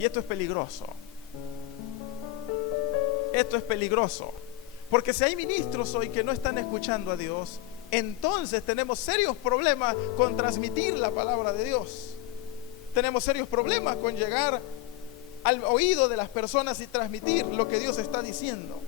Y esto es peligroso. Esto es peligroso. Porque si hay ministros hoy que no están escuchando a Dios, entonces tenemos serios problemas con transmitir la palabra de Dios. Tenemos serios problemas con llegar al oído de las personas y transmitir lo que Dios está diciendo.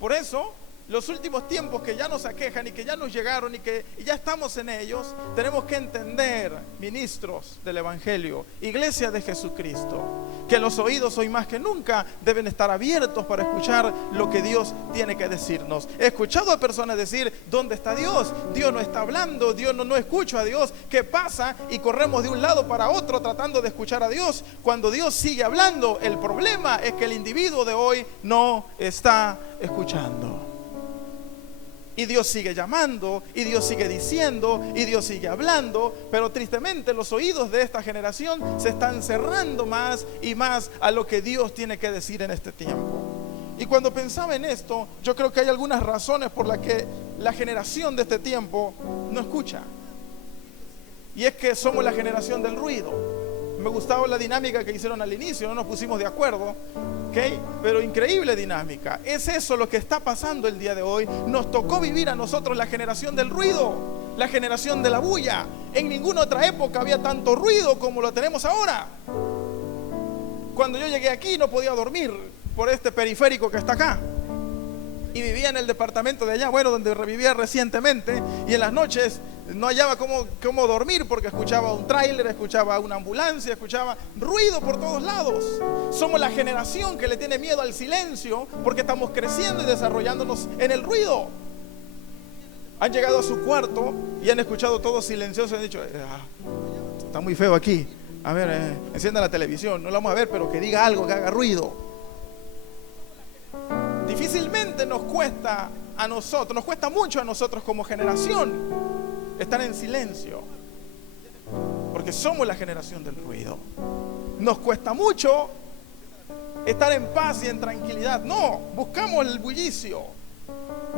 Por eso, los últimos tiempos que ya nos aquejan y que ya nos llegaron y que ya estamos en ellos, tenemos que entender, ministros del Evangelio, iglesia de Jesucristo, que los oídos hoy más que nunca deben estar abiertos para escuchar lo que Dios tiene que decirnos. He escuchado a personas decir: ¿dónde está Dios? Dios no está hablando, Dios no escucho a Dios. ¿Qué pasa? Y corremos de un lado para otro tratando de escuchar a Dios, cuando Dios sigue hablando. El problema es que el individuo de hoy no está escuchando. Y Dios sigue llamando, y Dios sigue diciendo, y Dios sigue hablando, pero tristemente los oídos de esta generación se están cerrando más y más a lo que Dios tiene que decir en este tiempo. Y cuando pensaba en esto, yo creo que hay algunas razones por las que la generación de este tiempo no escucha. Y es que somos la generación del ruido. Me gustaba la dinámica que hicieron al inicio, no nos pusimos de acuerdo, ¿okay? Pero increíble dinámica. Es eso lo que está pasando el día de hoy. Nos tocó vivir a nosotros la generación del ruido, la generación de la bulla. En ninguna otra época había tanto ruido como lo tenemos ahora. Cuando yo llegué aquí no podía dormir por este periférico que está acá. Y vivía en el departamento de allá, bueno, donde revivía recientemente, y en las noches no hallaba cómo dormir porque escuchaba un tráiler, escuchaba una ambulancia, escuchaba ruido por todos lados. Somos la generación que le tiene miedo al silencio porque estamos creciendo y desarrollándonos en el ruido. Han llegado a su cuarto y han escuchado todo silencioso y han dicho: está muy feo aquí, a ver, encienda la televisión, no la vamos a ver, pero que diga algo, que haga ruido. Difícilmente nos cuesta mucho a nosotros como generación estar en silencio, porque somos la generación del ruido. Nos cuesta mucho estar en paz y en tranquilidad. No, buscamos el bullicio,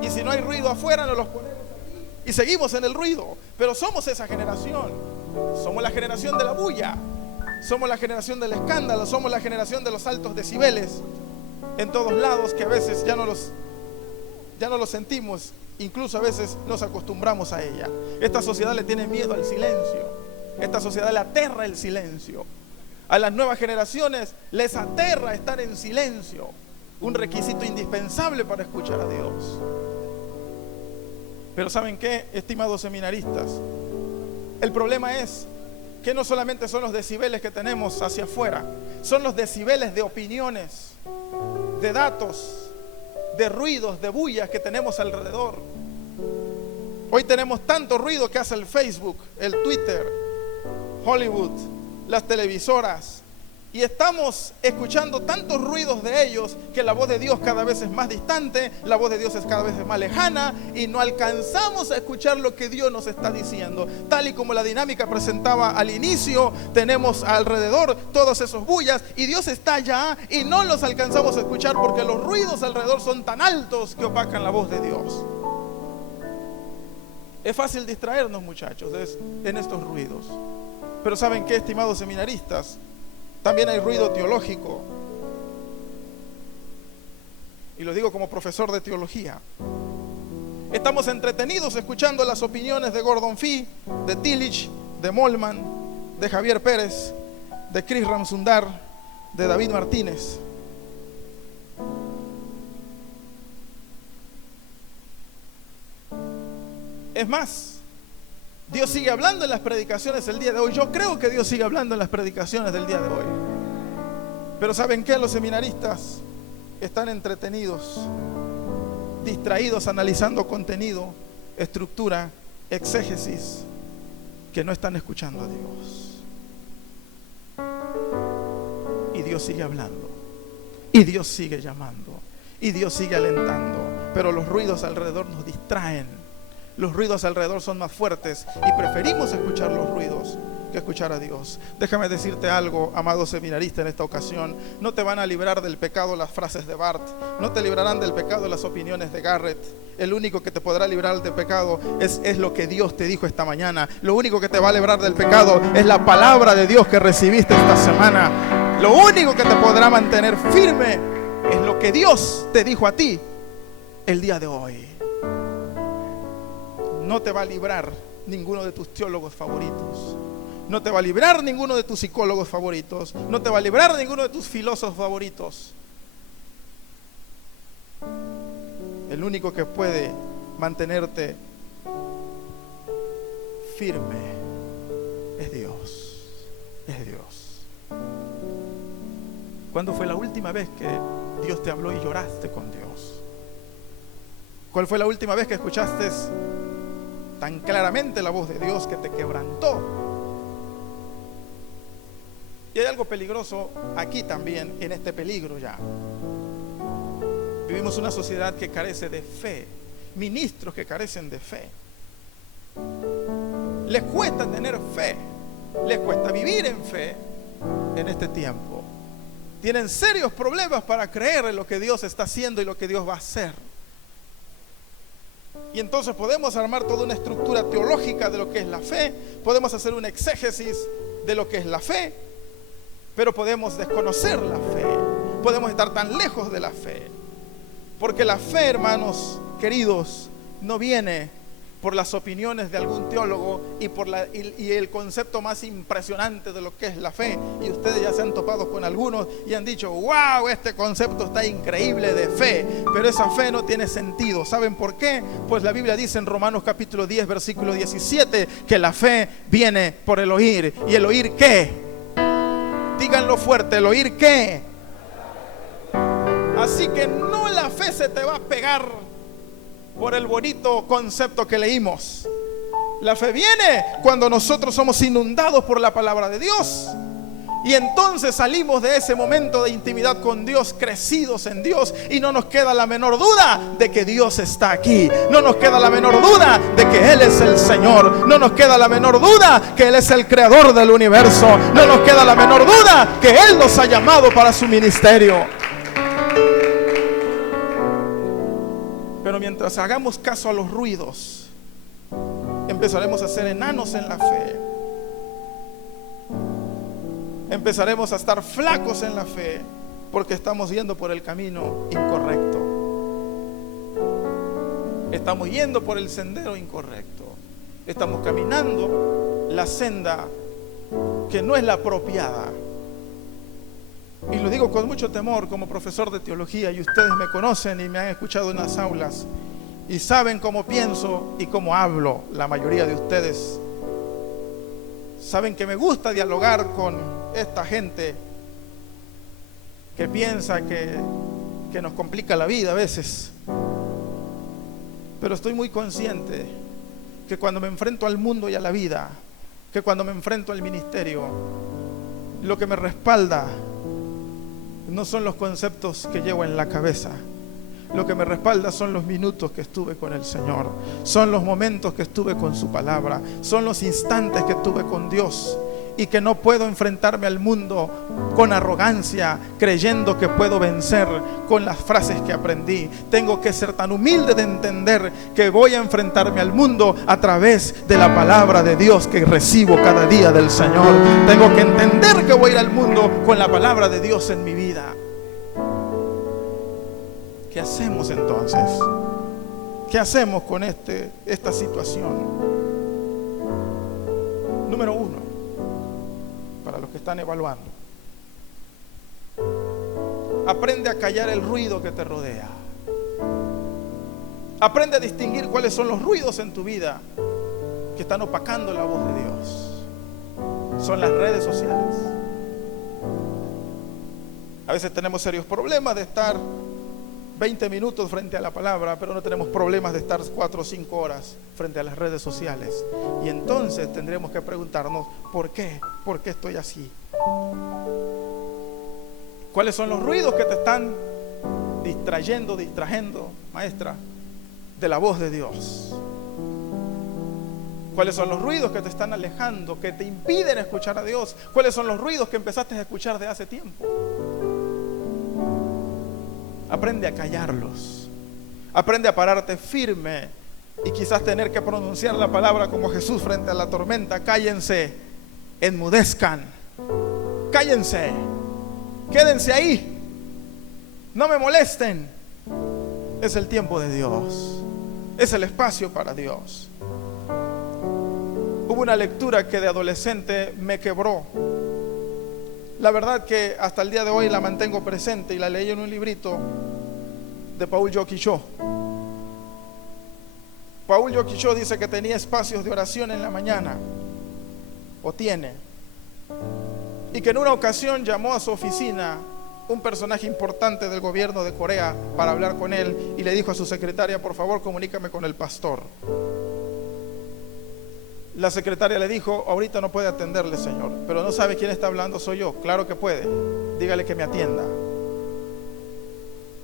y si no hay ruido afuera nos los ponemos aquí y seguimos en el ruido. Pero somos esa generación. Somos la generación de la bulla, somos la generación del escándalo, somos la generación de los altos decibeles en todos lados, que a veces ya no los sentimos, incluso a veces nos acostumbramos a ella. Esta sociedad le tiene miedo al silencio, esta sociedad le aterra el silencio. A las nuevas generaciones les aterra estar en silencio, un requisito indispensable para escuchar a Dios. Pero ¿saben qué, estimados seminaristas? El problema es que no solamente son los decibeles que tenemos hacia afuera, son los decibeles de opiniones, de datos, de ruidos, de bullas que tenemos alrededor. Hoy tenemos tanto ruido que hace el Facebook, el Twitter, Hollywood, las televisoras, y estamos escuchando tantos ruidos de ellos que la voz de Dios cada vez es más distante, la voz de Dios es cada vez más lejana, y no alcanzamos a escuchar lo que Dios nos está diciendo. Tal y como la dinámica presentaba al inicio, tenemos alrededor todos esos bullas y Dios está allá y no los alcanzamos a escuchar porque los ruidos alrededor son tan altos que opacan la voz de Dios. Es fácil distraernos, muchachos, en estos ruidos. Pero ¿saben qué, estimados seminaristas? También hay ruido teológico. Y lo digo como profesor de teología. Estamos entretenidos escuchando las opiniones de Gordon Fee, de Tillich, de Molman, de Javier Pérez, de Chris Ramsundar, de David Martínez. Es más, Dios sigue hablando en las predicaciones el día de hoy. Yo creo que Dios sigue hablando en las predicaciones del día de hoy. Pero ¿saben qué? Los seminaristas están entretenidos, distraídos, analizando contenido, estructura, exégesis, que no están escuchando a Dios. Y Dios sigue hablando, y Dios sigue llamando, y Dios sigue alentando. Pero los ruidos alrededor nos distraen. Los ruidos alrededor son más fuertes y preferimos escuchar los ruidos que escuchar a Dios. Déjame decirte algo, amado seminarista, en esta ocasión. No te van a librar del pecado las frases de Barth, no te librarán del pecado las opiniones de Garrett. El único que te podrá librar del pecado es lo que Dios te dijo esta mañana. Lo único que te va a librar del pecado es la palabra de Dios que recibiste esta semana. Lo único que te podrá mantener firme es lo que Dios te dijo a ti el día de hoy. No te va a librar ninguno de tus teólogos favoritos. No te va a librar ninguno de tus psicólogos favoritos. No te va a librar ninguno de tus filósofos favoritos. El único que puede mantenerte firme es Dios. Es Dios. ¿Cuándo fue la última vez que Dios te habló y lloraste con Dios? ¿Cuál fue la última vez que escuchaste tan claramente la voz de Dios que te quebrantó? Y hay algo peligroso aquí también, en este peligro ya. Vivimos una sociedad que carece de fe, ministros que carecen de fe. Les cuesta tener fe, les cuesta vivir en fe en este tiempo. Tienen serios problemas para creer en lo que Dios está haciendo y lo que Dios va a hacer. Y entonces podemos armar toda una estructura teológica de lo que es la fe, podemos hacer un exégesis de lo que es la fe, pero podemos desconocer la fe, podemos estar tan lejos de la fe. Porque la fe, hermanos queridos, no viene por las opiniones de algún teólogo y el concepto más impresionante de lo que es la fe. Y ustedes ya se han topado con algunos y han dicho: wow, este concepto está increíble de fe. Pero esa fe no tiene sentido. ¿Saben por qué? Pues la Biblia dice en Romanos capítulo 10 versículo 17 que la fe viene por el oír. ¿Y el oír qué? Díganlo fuerte, ¿el oír qué? Así que no, la fe se te va a pegar por el bonito concepto que leímos. La fe viene cuando nosotros somos inundados por la palabra de Dios. Y entonces salimos de ese momento de intimidad con Dios, crecidos en Dios, y no nos queda la menor duda de que Dios está aquí. No nos queda la menor duda de que Él es el Señor. No nos queda la menor duda que Él es el creador del universo. No nos queda la menor duda que Él nos ha llamado para su ministerio. Pero mientras hagamos caso a los ruidos, empezaremos a ser enanos en la fe. Empezaremos a estar flacos en la fe porque estamos yendo por el camino incorrecto. Estamos yendo por el sendero incorrecto. Estamos caminando la senda que no es la apropiada. Y lo digo con mucho temor como profesor de teología, y ustedes me conocen y me han escuchado en las aulas y saben cómo pienso y cómo hablo. La mayoría de ustedes saben que me gusta dialogar con esta gente que piensa que nos complica la vida a veces. Pero estoy muy consciente que cuando me enfrento al mundo y a la vida, que cuando me enfrento al ministerio, lo que me respalda no son los conceptos que llevo en la cabeza. Lo que me respalda son los minutos que estuve con el Señor, son los momentos que estuve con su palabra, son los instantes que estuve con Dios. Y que no puedo enfrentarme al mundo con arrogancia, creyendo que puedo vencer con las frases que aprendí. Tengo que ser tan humilde de entender que voy a enfrentarme al mundo a través de la palabra de Dios que recibo cada día del Señor. Tengo que entender que voy a ir al mundo con la palabra de Dios en mi vida. ¿Qué hacemos entonces? ¿Qué hacemos con esta situación? Número 1, para los que están evaluando: aprende a callar el ruido que te rodea. Aprende a distinguir cuáles son los ruidos en tu vida que están opacando la voz de Dios. Son las redes sociales. A veces tenemos serios problemas de estar 20 minutos frente a la palabra, pero no tenemos problemas de estar 4 o 5 horas frente a las redes sociales. Y entonces tendremos que preguntarnos: ¿por qué? ¿Por qué estoy así? ¿Cuáles son los ruidos que te están distrayendo, maestra, de la voz de Dios? ¿Cuáles son los ruidos que te están alejando, que te impiden escuchar a Dios? ¿Cuáles son los ruidos que empezaste a escuchar de hace tiempo? Aprende a callarlos. Aprende a pararte firme y quizás tener que pronunciar la palabra como Jesús frente a la tormenta: cállense, enmudezcan, cállense. Quédense ahí, no me molesten. Es el tiempo de Dios, es el espacio para Dios. Hubo una lectura que de adolescente me quebró. La verdad que hasta el día de hoy la mantengo presente y la leí en un librito de Paul Jokicho. Paul Jokicho dice que tenía espacios de oración en la mañana, o tiene, y que en una ocasión llamó a su oficina un personaje importante del gobierno de Corea para hablar con él, y le dijo a su secretaria: por favor, comunícame con el pastor. La secretaria le dijo: ahorita no puede atenderle, señor. Pero no sabe quién está hablando. Soy yo. Claro que puede, dígale que me atienda.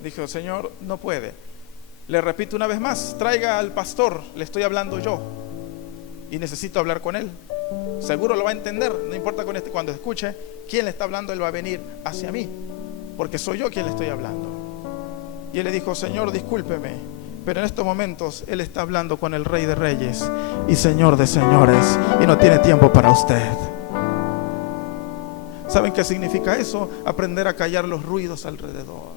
Dijo: señor, no puede. Le repito una vez más: traiga al pastor, le estoy hablando yo y necesito hablar con él. Seguro lo va a entender, no importa cuando escuche quién le está hablando, él va a venir hacia mí, porque soy yo quien le estoy hablando. Y él le dijo: señor, discúlpeme, pero en estos momentos él está hablando con el Rey de Reyes y Señor de Señores, y no tiene tiempo para usted. ¿Saben qué significa eso? Aprender a callar los ruidos alrededor,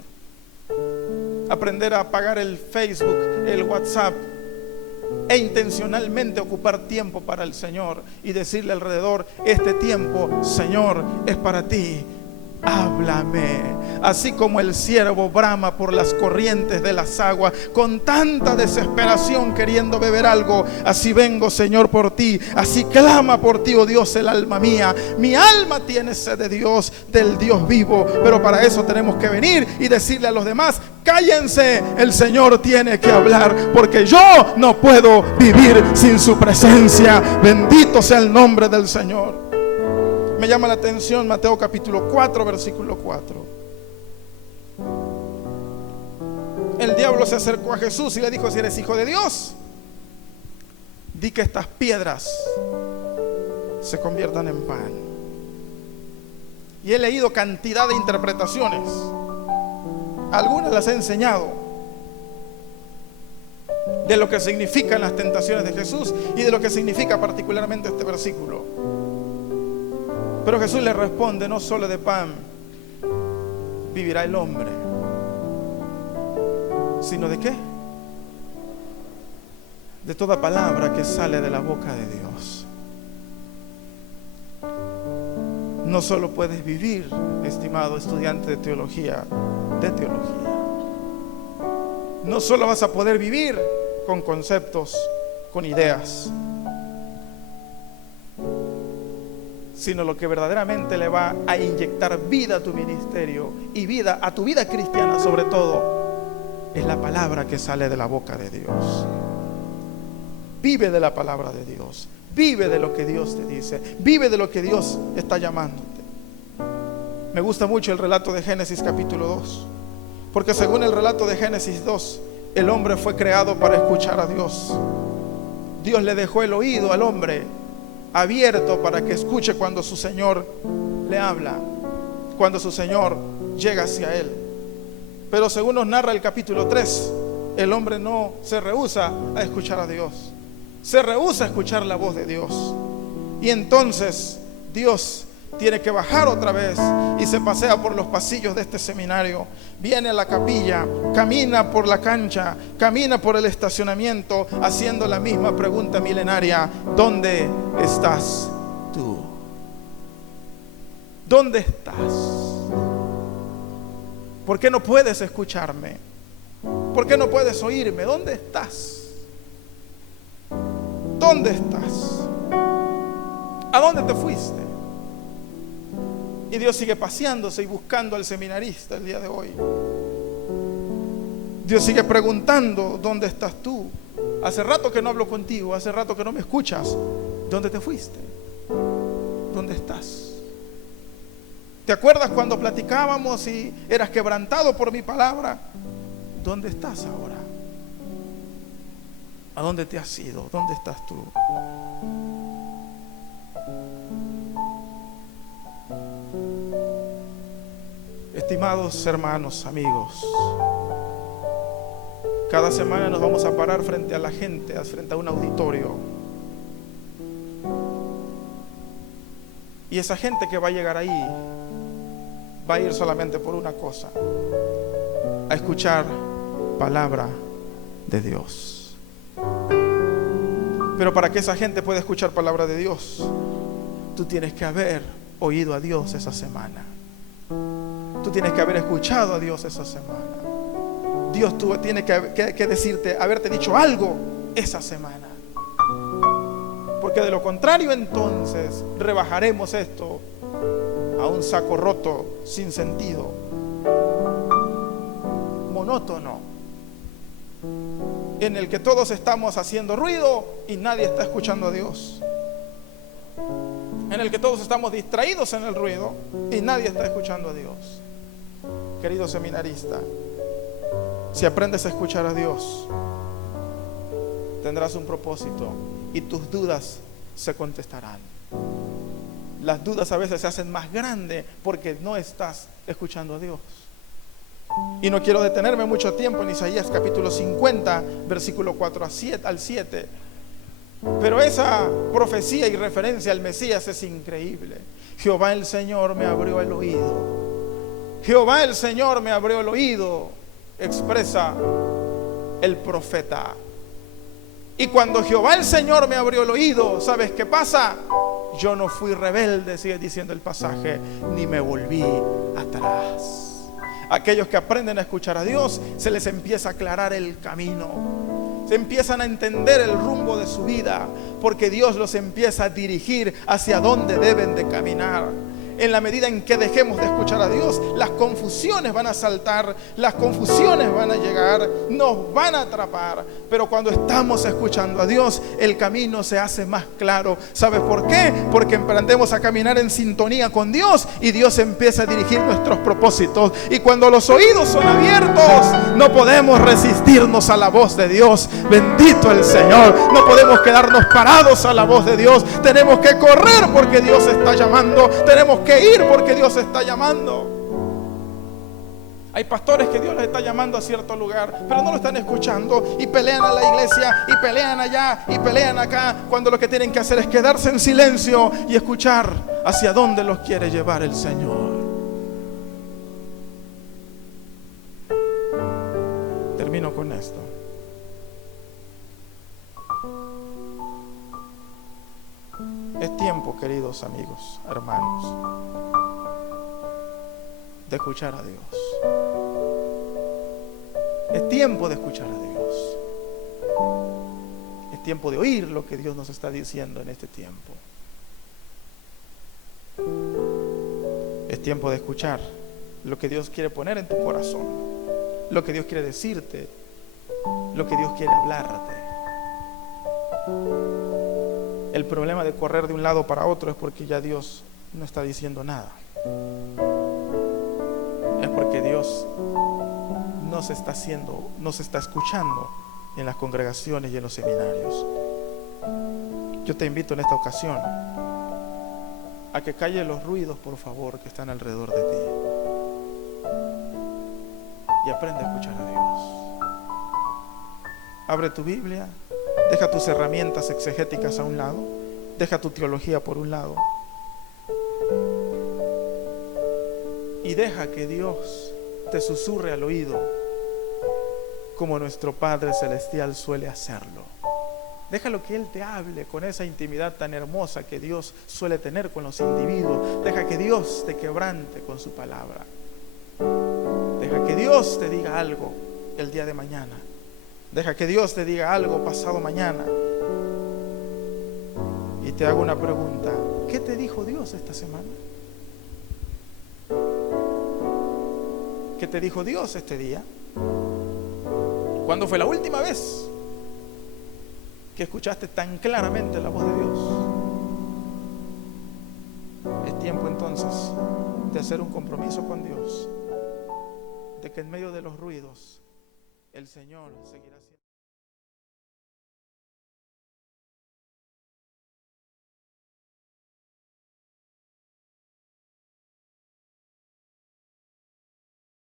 aprender a apagar el Facebook, el WhatsApp, e intencionalmente ocupar tiempo para el Señor y decirle alrededor: este tiempo, Señor, es para ti. Háblame. Así como el siervo brama por las corrientes de las aguas con tanta desesperación queriendo beber algo, así vengo, Señor, por ti. Así clama por ti, oh Dios, el alma mía. Mi alma tiene sed de Dios, del Dios vivo. Pero para eso tenemos que venir y decirle a los demás: cállense, el Señor tiene que hablar, porque yo no puedo vivir sin su presencia. Bendito sea el nombre del Señor. Me llama la atención Mateo capítulo 4, versículo 4. El diablo se acercó a Jesús y le dijo: si eres hijo de Dios, di que estas piedras se conviertan en pan. Y he leído cantidad de interpretaciones, algunas las he enseñado, de lo que significan las tentaciones de Jesús y de lo que significa particularmente este versículo. Pero Jesús le responde: no solo de pan vivirá el hombre, sino ¿de qué? De toda palabra que sale de la boca de Dios. No solo puedes vivir, estimado estudiante de teología, no solo vas a poder vivir con conceptos, con ideas, sino lo que verdaderamente le va a inyectar vida a tu ministerio y vida a tu vida cristiana, sobre todo, es la palabra que sale de la boca de Dios. Vive de la palabra de Dios, vive de lo que Dios te dice, vive de lo que Dios está llamándote. Me gusta mucho el relato de Génesis capítulo 2, porque según el relato de Génesis 2, el hombre fue creado para escuchar a Dios. Dios le dejó el oído al hombre abierto para que escuche cuando su Señor le habla, cuando su Señor llega hacia él. Pero según nos narra el capítulo 3, el hombre no se rehúsa a escuchar a Dios, se rehúsa a escuchar la voz de Dios. Y entonces Dios tiene que bajar otra vez y se pasea por los pasillos de este seminario, viene a la capilla, camina por la cancha, camina por el estacionamiento, haciendo la misma pregunta milenaria: ¿dónde estás tú? ¿Dónde estás? ¿Por qué no puedes escucharme? ¿Por qué no puedes oírme? ¿Dónde estás? ¿Dónde estás? ¿A dónde te fuiste? Y Dios sigue paseándose y buscando al seminarista el día de hoy. Dios sigue preguntando: ¿dónde estás tú? Hace rato que no hablo contigo, hace rato que no me escuchas. ¿Dónde te fuiste? ¿Dónde estás? ¿Te acuerdas cuando platicábamos y eras quebrantado por mi palabra? ¿Dónde estás ahora? ¿A dónde te has ido? ¿Dónde estás tú? Estimados hermanos, amigos, cada semana nos vamos a parar frente a la gente, frente a un auditorio. Y esa gente que va a llegar ahí va a ir solamente por una cosa: a escuchar palabra de Dios. Pero para que esa gente pueda escuchar palabra de Dios, tú tienes que haber oído a Dios esa semana. Tú tienes que haber escuchado a Dios esa semana. Dios tiene que decirte, haberte dicho algo esa semana. Porque de lo contrario, entonces rebajaremos esto a un saco roto, sin sentido, monótono, en el que todos estamos haciendo ruido y nadie está escuchando a Dios, en el que todos estamos distraídos en el ruido y nadie está escuchando a Dios. Querido seminarista, si aprendes a escuchar a Dios, tendrás un propósito y tus dudas se contestarán. Las dudas a veces se hacen más grandes porque no estás escuchando a Dios. Y no quiero detenerme mucho tiempo en Isaías capítulo 50, versículo 4 al 7. Pero esa profecía y referencia al Mesías es increíble. Jehová el Señor me abrió el oído. Jehová el Señor me abrió el oído, expresa el profeta. Y cuando Jehová el Señor me abrió el oído, ¿sabes qué pasa? Yo no fui rebelde, sigue diciendo el pasaje, ni me volví atrás. Aquellos que aprenden a escuchar a Dios, se les empieza a aclarar el camino. Se empiezan a entender el rumbo de su vida, porque Dios los empieza a dirigir hacia dónde deben de caminar. En la medida en que dejemos de escuchar a Dios, las confusiones van a saltar, las confusiones van a llegar, nos van a atrapar. Pero cuando estamos escuchando a Dios, el camino se hace más claro. ¿Sabes por qué? Porque emprendemos a caminar en sintonía con Dios y Dios empieza a dirigir nuestros propósitos. Y cuando los oídos son abiertos, no podemos resistirnos a la voz de Dios. Bendito el Señor. No podemos quedarnos parados a la voz de Dios. Tenemos que correr porque Dios está llamando. Tenemos que ir porque Dios está llamando. Hay pastores que Dios les está llamando a cierto lugar, pero no lo están escuchando y pelean a la iglesia y pelean allá y pelean acá, cuando lo que tienen que hacer es quedarse en silencio y escuchar hacia dónde los quiere llevar el Señor. Termino con esto. Es tiempo, queridos amigos, hermanos, de escuchar a Dios. Es tiempo de escuchar a Dios. Es tiempo de oír lo que Dios nos está diciendo en este tiempo. Es tiempo de escuchar lo que Dios quiere poner en tu corazón, lo que Dios quiere decirte, lo que Dios quiere hablarte. El problema de correr de un lado para otro es porque ya Dios no está diciendo nada. Es porque Dios no se está escuchando en las congregaciones y en los seminarios. Yo te invito en esta ocasión a que calles los ruidos, por favor, que están alrededor de ti, y aprende a escuchar a Dios. Abre tu Biblia. Deja tus herramientas exegéticas a un lado. Deja tu teología por un lado. Y deja que Dios te susurre al oído, como nuestro Padre Celestial suele hacerlo. Déjalo que Él te hable con esa intimidad tan hermosa que Dios suele tener con los individuos. Deja que Dios te quebrante con su palabra. Deja que Dios te diga algo el día de mañana. Deja que Dios te diga algo pasado mañana. Y te hago una pregunta: ¿qué te dijo Dios esta semana? ¿Qué te dijo Dios este día? ¿Cuándo fue la última vez que escuchaste tan claramente la voz de Dios? Es tiempo entonces de hacer un compromiso con Dios, de que en medio de los ruidos el Señor seguirá siendo.